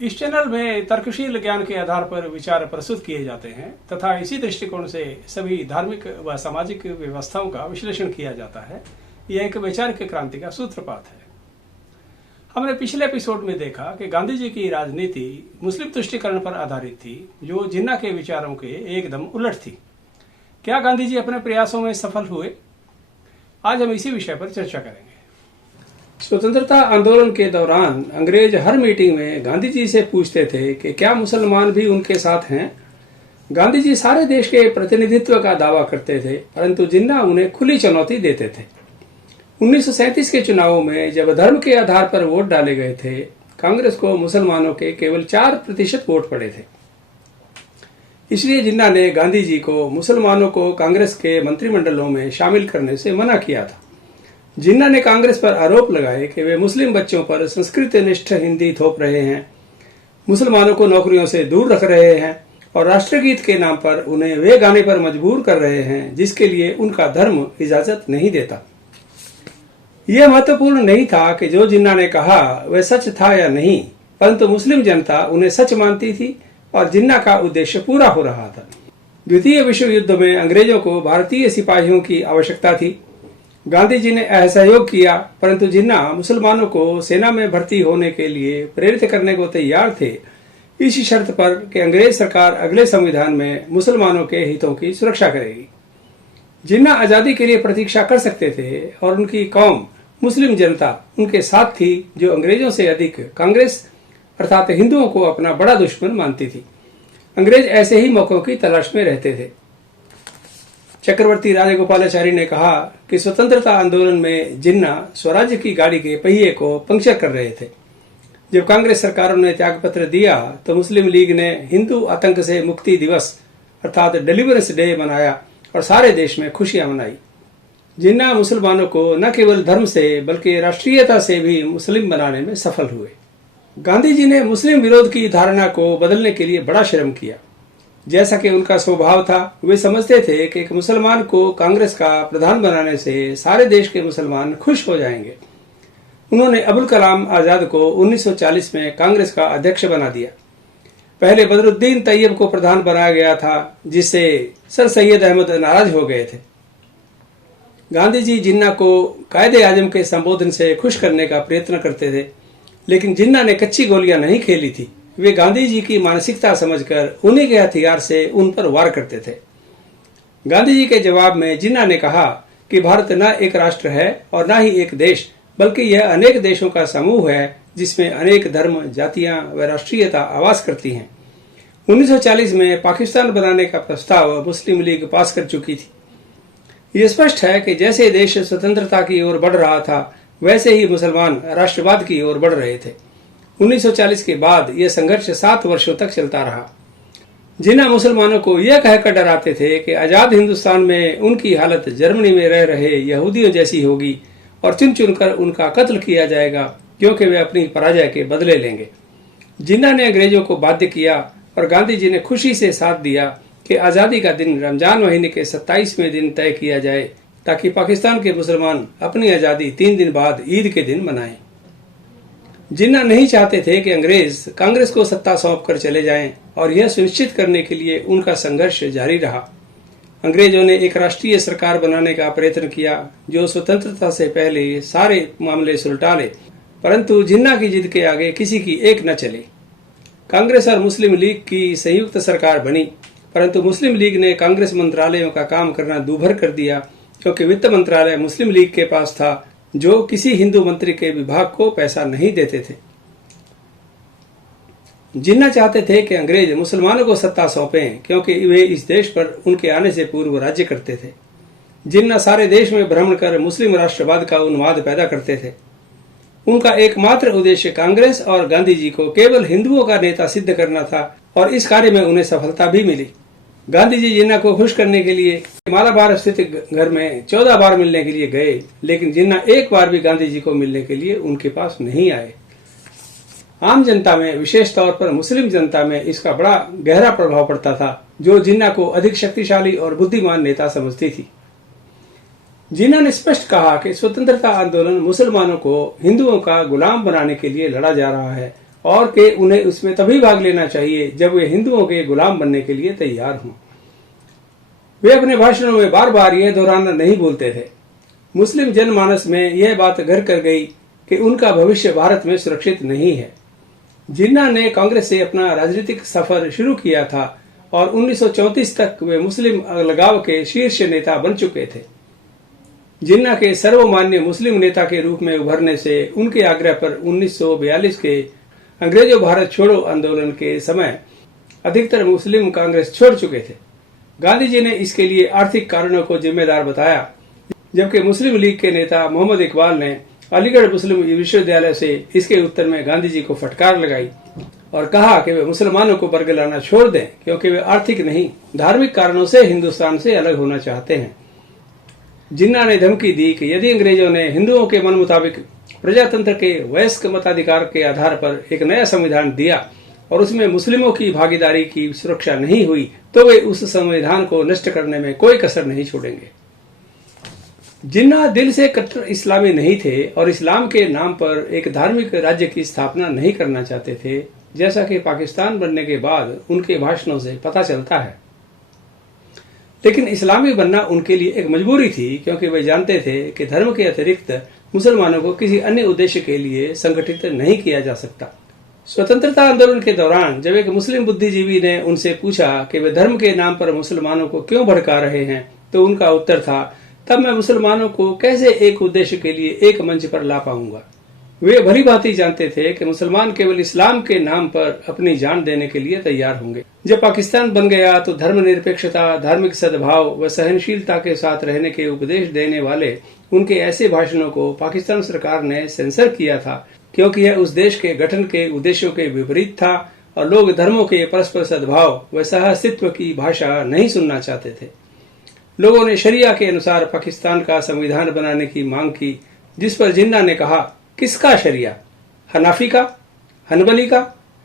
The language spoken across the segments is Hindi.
इस चैनल में तर्कशील ज्ञान के आधार पर विचार प्रस्तुत किए जाते हैं तथा इसी दृष्टिकोण से सभी धार्मिक व सामाजिक व्यवस्थाओं का विश्लेषण किया जाता है। यह एक वैचारिक क्रांति का सूत्रपात है। हमने पिछले एपिसोड में देखा कि गांधी जी की राजनीति मुस्लिम तुष्टीकरण पर आधारित थी, जो जिन्ना के विचारों के एकदम उलट थी। क्या गांधी जी अपने प्रयासों में सफल हुए? आज हम इसी विषय पर चर्चा करेंगे। स्वतंत्रता आंदोलन के दौरान अंग्रेज हर मीटिंग में गांधी जी से पूछते थे कि क्या मुसलमान भी उनके साथ हैं। गांधी जी सारे देश के प्रतिनिधित्व का दावा करते थे, परंतु जिन्ना उन्हें खुली चुनौती देते थे। 1937 के चुनावों में जब धर्म के आधार पर वोट डाले गए थे, कांग्रेस को मुसलमानों के केवल 4% वोट पड़े थे। इसलिए जिन्ना ने गांधी जी को मुसलमानों को कांग्रेस के मंत्रिमंडलों में शामिल करने से मना किया था। जिन्ना ने कांग्रेस पर आरोप लगाए कि वे मुस्लिम बच्चों पर संस्कृत निष्ठ हिंदी थोप रहे हैं, मुसलमानों को नौकरियों से दूर रख रहे हैं और राष्ट्रगीत के नाम पर उन्हें वे गाने पर मजबूर कर रहे हैं जिसके लिए उनका धर्म इजाजत नहीं देता। यह महत्वपूर्ण नहीं था कि जो जिन्ना ने कहा वह सच था या नहीं, परंतु मुस्लिम जनता उन्हें सच मानती थी और जिन्ना का उद्देश्य पूरा हो रहा था। द्वितीय विश्व युद्ध में अंग्रेजों को भारतीय सिपाहियों की आवश्यकता थी। गांधी जी ने असहयोग किया, परंतु जिन्ना मुसलमानों को सेना में भर्ती होने के लिए प्रेरित करने को तैयार थे, इसी शर्त पर कि अंग्रेज सरकार अगले संविधान में मुसलमानों के हितों की सुरक्षा करेगी। जिन्ना आजादी के लिए प्रतीक्षा कर सकते थे और उनकी कौम मुस्लिम जनता उनके साथ थी, जो अंग्रेजों से अधिक कांग्रेस अर्थात हिंदुओं को अपना बड़ा दुश्मन मानती थी। अंग्रेज ऐसे ही मौकों की तलाश में रहते थे। चक्रवर्ती राजगोपालाचारी ने कहा कि स्वतंत्रता आंदोलन में जिन्ना स्वराज्य की गाड़ी के पहिए को पंक्चर कर रहे थे। जब कांग्रेस सरकारों ने त्यागपत्र दिया तो मुस्लिम लीग ने हिंदू आतंक से मुक्ति दिवस अर्थात डिलीवरेंस डे मनाया और सारे देश में खुशियां मनाई। जिन्ना मुसलमानों को न केवल धर्म से बल्कि राष्ट्रीयता से भी मुस्लिम बनाने में सफल हुए। गांधी जी ने मुस्लिम विरोध की धारणा को बदलने के लिए बड़ा श्रम किया। जैसा कि उनका स्वभाव था, वे समझते थे कि एक मुसलमान को कांग्रेस का प्रधान बनाने से सारे देश के मुसलमान खुश हो जाएंगे। उन्होंने अबुल कलाम आजाद को 1940 में कांग्रेस का अध्यक्ष बना दिया। पहले बदरुद्दीन तैयब को प्रधान बनाया गया था, जिससे सर सैयद अहमद नाराज हो गए थे। गांधी जी जिन्ना को कायदे आजम के संबोधन से खुश करने का प्रयत्न करते थे, लेकिन जिन्ना ने कच्ची गोलियां नहीं खेली थी। वे गांधी जी की मानसिकता समझकर उन्हीं के हथियार से उन पर वार करते थे। गांधी जी के जवाब में जिन्ना ने कहा कि भारत न एक राष्ट्र है और न ही एक देश, बल्कि यह अनेक देशों का समूह है जिसमें अनेक धर्म, जातियां व राष्ट्रीयता आवास करती हैं। 1940 में पाकिस्तान बनाने का प्रस्ताव मुस्लिम लीग पास कर चुकी थी। ये स्पष्ट है कि जैसे देश स्वतंत्रता की ओर बढ़ रहा था, वैसे ही मुसलमान राष्ट्रवाद की ओर बढ़ रहे थे। 1940 के बाद यह संघर्ष 7 वर्षों तक चलता रहा। जिन्ना मुसलमानों को यह कहकर डराते थे कि आजाद हिंदुस्तान में उनकी हालत जर्मनी में रह रहे यहूदियों जैसी होगी और चुन चुनकर उनका कत्ल किया जाएगा, क्योंकि वे अपनी पराजय के बदले लेंगे। जिन्ना ने अंग्रेजों को बाध्य किया और गांधी जी ने खुशी से साथ दिया कि आजादी का दिन रमजान महीने के 27वें दिन तय किया जाए, ताकि पाकिस्तान के मुसलमान अपनी आजादी 3 दिन बाद ईद के दिन मनाएं। जिन्ना नहीं चाहते थे कि अंग्रेज कांग्रेस को सत्ता सौंप कर चले जाएं और यह सुनिश्चित करने के लिए उनका संघर्ष जारी रहा। अंग्रेजों ने एक राष्ट्रीय सरकार बनाने का प्रयत्न किया जो स्वतंत्रता से पहले सारे मामले सुलटा ले, परंतु जिन्ना की जिद के आगे किसी की एक न चली। कांग्रेस और मुस्लिम लीग की संयुक्त सरकार बनी, परंतु मुस्लिम लीग ने कांग्रेस मंत्रालयों का काम करना दूभर कर दिया, क्योंकि वित्त मंत्रालय मुस्लिम लीग के पास था, जो किसी हिंदू मंत्री के विभाग को पैसा नहीं देते थे। जिन्ना चाहते थे कि अंग्रेज मुसलमानों को सत्ता सौंपें, क्योंकि वे इस देश पर उनके आने से पूर्व राज्य करते थे। जिन्ना सारे देश में भ्रमण कर मुस्लिम राष्ट्रवाद का उन्माद पैदा करते थे। उनका एकमात्र उद्देश्य कांग्रेस और गांधी जी को केवल हिंदुओं का नेता सिद्ध करना था और इस कार्य में उन्हें सफलता भी मिली। गांधी जी जिन्ना को खुश करने के लिए मालाबार स्थित घर में 14 बार मिलने के लिए गए, लेकिन जिन्ना एक बार भी गांधी जी को मिलने के लिए उनके पास नहीं आए। आम जनता में, विशेष तौर पर मुस्लिम जनता में इसका बड़ा गहरा प्रभाव पड़ता था, जो जिन्ना को अधिक शक्तिशाली और बुद्धिमान नेता समझती थी। जिन्ना ने स्पष्ट कहा कि स्वतंत्रता आंदोलन मुसलमानों को हिंदुओं का गुलाम बनाने के लिए लड़ा जा रहा है और कि उन्हें उसमें तभी भाग लेना चाहिए जब वे हिंदुओं के गुलाम बनने के लिए तैयार हों। वे अपने भाषणों में बार बार यह दोहराना नहीं भूलते थे। मुस्लिम जनमानस में यह बात घर कर गई कि उनका भविष्य भारत में सुरक्षित नहीं है। जिन्ना ने कांग्रेस से अपना राजनीतिक सफर शुरू किया था और 1934 तक वे मुस्लिम अलगाव के शीर्ष नेता बन चुके थे। जिन्ना के सर्वमान्य मुस्लिम नेता के रूप में उभरने से उनके आग्रह पर 1942 के अंग्रेजों भारत छोड़ो आंदोलन के समय अधिकतर मुस्लिम कांग्रेस छोड़ चुके थे। गांधी जी ने इसके लिए आर्थिक कारणों को जिम्मेदार बताया, जबकि मुस्लिम लीग के नेता मोहम्मद इकबाल ने अलीगढ़ मुस्लिम विश्वविद्यालय से इसके उत्तर में गांधी जी को फटकार लगाई और कहा कि वे मुसलमानों को बरगलाना छोड़ दें, क्योंकि वे आर्थिक नहीं धार्मिक कारणों से हिंदुस्तान से अलग होना चाहते हैं। जिन्ना ने धमकी दी कि यदि अंग्रेजों ने हिंदुओं के मन मुताबिक प्रजातंत्र के वयस्क मताधिकार के आधार पर एक नया संविधान दिया और उसमें मुस्लिमों की भागीदारी की सुरक्षा नहीं हुई, तो वे उस संविधान को नष्ट करने में कोई कसर नहीं छोड़ेंगे। जिन्ना दिल से कट्टर इस्लामी नहीं थे और इस्लाम के नाम पर एक धार्मिक राज्य की स्थापना नहीं करना चाहते थे, जैसा कि पाकिस्तान बनने के बाद उनके भाषणों से पता चलता है। लेकिन इस्लामी बनना उनके लिए एक मजबूरी थी, क्योंकि वे जानते थे कि धर्म के अतिरिक्त मुसलमानों को किसी अन्य उद्देश्य के लिए संगठित नहीं किया जा सकता। स्वतंत्रता आंदोलन के दौरान जब एक मुस्लिम बुद्धिजीवी ने उनसे पूछा कि वे धर्म के नाम पर मुसलमानों को क्यों भड़का रहे हैं, तो उनका उत्तर था, तब मैं मुसलमानों को कैसे एक उद्देश्य के लिए एक मंच पर ला पाऊंगा। वे भली भांति जानते थे कि मुसलमान केवल इस्लाम के नाम पर अपनी जान देने के लिए तैयार होंगे। जब पाकिस्तान बन गया तो धर्मनिरपेक्षता, धार्मिक सद्भाव व सहनशीलता के साथ रहने के उपदेश देने वाले उनके ऐसे भाषणों को पाकिस्तान सरकार ने सेंसर किया था, क्योंकि यह उस देश के गठन के उद्देश्यों के विपरीत था और लोग धर्मों के परस्पर सद्भाव व सहअस्तित्व की भाषा नहीं सुनना चाहते थे। लोगों ने शरिया के अनुसार पाकिस्तान का संविधान बनाने की मांग की, जिस पर जिन्ना ने कहा, किसका शरिया? हनाफी का, हनबली का,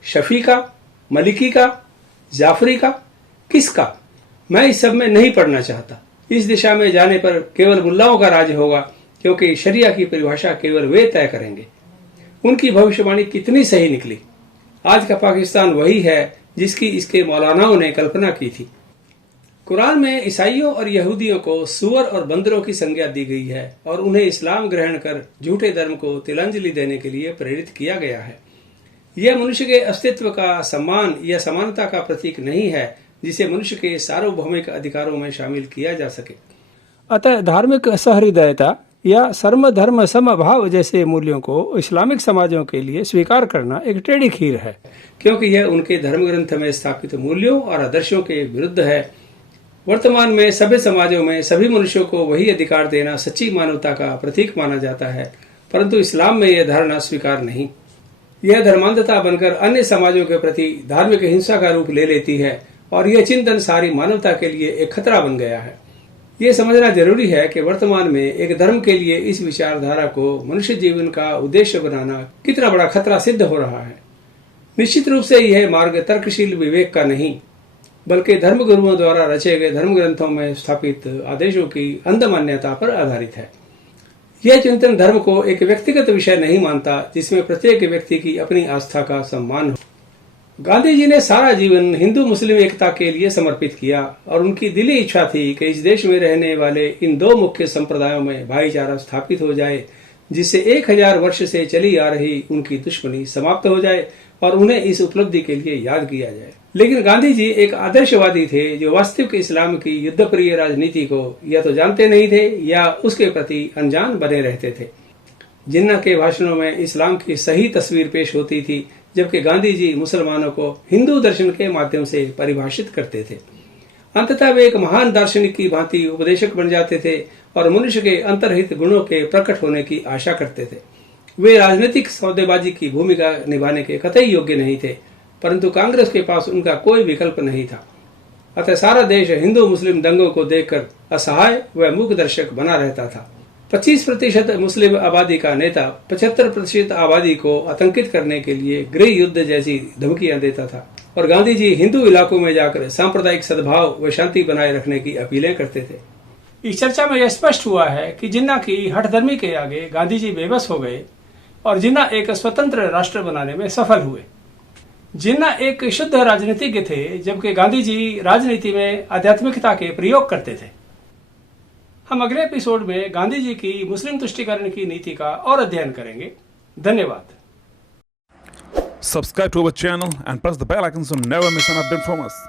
शफी का, मलिकी का, जाफरी का, किसका? मैं इस सब में नहीं पढ़ना चाहता। इस दिशा में जाने पर केवल मुल्लाओं का राज होगा, क्योंकि शरिया की परिभाषा केवल वे तय करेंगे। उनकी भविष्यवाणी कितनी सही निकली। आज का पाकिस्तान वही है जिसकी इसके मौलानाओं ने कल्पना की थी। कुरान में ईसाइयों और यहूदियों को सूअर और बंदरों की संज्ञा दी गई है और उन्हें इस्लाम ग्रहण कर झूठे धर्म को तिलांजलि देने के लिए प्रेरित किया गया है। यह मनुष्य के अस्तित्व का सम्मान या समानता का प्रतीक नहीं है, जिसे मनुष्य के सार्वभौमिक अधिकारों में शामिल किया जा सके। अतः धार्मिक सहृदयता या सर्व धर्म समभाव जैसे मूल्यों को इस्लामिक समाजों के लिए स्वीकार करना एक टेढ़ी खीर है, क्योंकि यह उनके धर्म ग्रंथ में स्थापित मूल्यों और आदर्शों के विरुद्ध है। वर्तमान में सभ्य समाजों में सभी मनुष्यों को वही अधिकार देना सच्ची मानवता का प्रतीक माना जाता है, परंतु इस्लाम में यह धारणा स्वीकार नहीं। यह धर्मांधता बनकर अन्य समाजों के प्रति धार्मिक हिंसा का रूप ले लेती है और यह चिंतन सारी मानवता के लिए एक खतरा बन गया है। ये समझना जरूरी है कि वर्तमान में एक धर्म के लिए इस विचारधारा को मनुष्य जीवन का उद्देश्य बनाना कितना बड़ा खतरा सिद्ध हो रहा है। निश्चित रूप से यह मार्ग तर्कशील विवेक का नहीं, बल्कि धर्म गुरुओं द्वारा रचे गए धर्म ग्रंथों में स्थापित आदेशों की अंध मान्यता पर आधारित है। यह चिंतन धर्म को एक व्यक्तिगत विषय नहीं मानता, जिसमें प्रत्येक व्यक्ति की अपनी आस्था का सम्मान हो। गांधी जी ने सारा जीवन हिंदू मुस्लिम एकता के लिए समर्पित किया और उनकी दिली इच्छा थी कि इस देश में रहने वाले इन दो मुख्य संप्रदायों में भाईचारा स्थापित हो जाए, जिससे 1000 वर्ष से चली आ रही उनकी दुश्मनी समाप्त हो जाए और उन्हें इस उपलब्धि के लिए याद किया जाए। लेकिन गांधी जी एक आदर्शवादी थे जो वास्तविक इस्लाम की युद्धप्रिय राजनीति को या तो जानते नहीं थे या उसके प्रति अनजान बने रहते थे। जिन्ना के भाषणों में इस्लाम की सही तस्वीर पेश होती थी, जबकि गांधी जी मुसलमानों को हिंदू दर्शन के माध्यम से परिभाषित करते थे। अंततः वे एक महान दार्शनिक की भांति उपदेशक बन जाते थे और मनुष्य के अंतर्हित गुणों के प्रकट होने की आशा करते थे। वे राजनीतिक सौदेबाजी की भूमिका निभाने के कतई योग्य नहीं थे, परंतु कांग्रेस के पास उनका कोई विकल्प नहीं था। अतः सारा देश हिंदू मुस्लिम दंगों को देखकर असहाय व मूक दर्शक बना रहता था। 25% मुस्लिम आबादी का नेता 75% आबादी को आतंकित करने के लिए गृह युद्ध जैसी धमकियां देता था और गांधी जी हिंदू इलाकों में जाकर सांप्रदायिक सद्भाव व शांति बनाए रखने की अपीलें करते थे। इस चर्चा में यह स्पष्ट हुआ है कि जिन्ना की हठधर्मी के आगे गांधी जी बेबस हो गए और जिन्ना एक स्वतंत्र राष्ट्र बनाने में सफल हुए। जिन्ना एक शुद्ध राजनीतिज्ञ थे, जबकि गांधी जी राजनीति में आध्यात्मिकता के प्रयोग करते थे। हम अगले एपिसोड में गांधी जी की मुस्लिम तुष्टीकरण की नीति का और अध्ययन करेंगे। धन्यवाद। Subscribe to our channel and press the bell icon so never miss an update from us.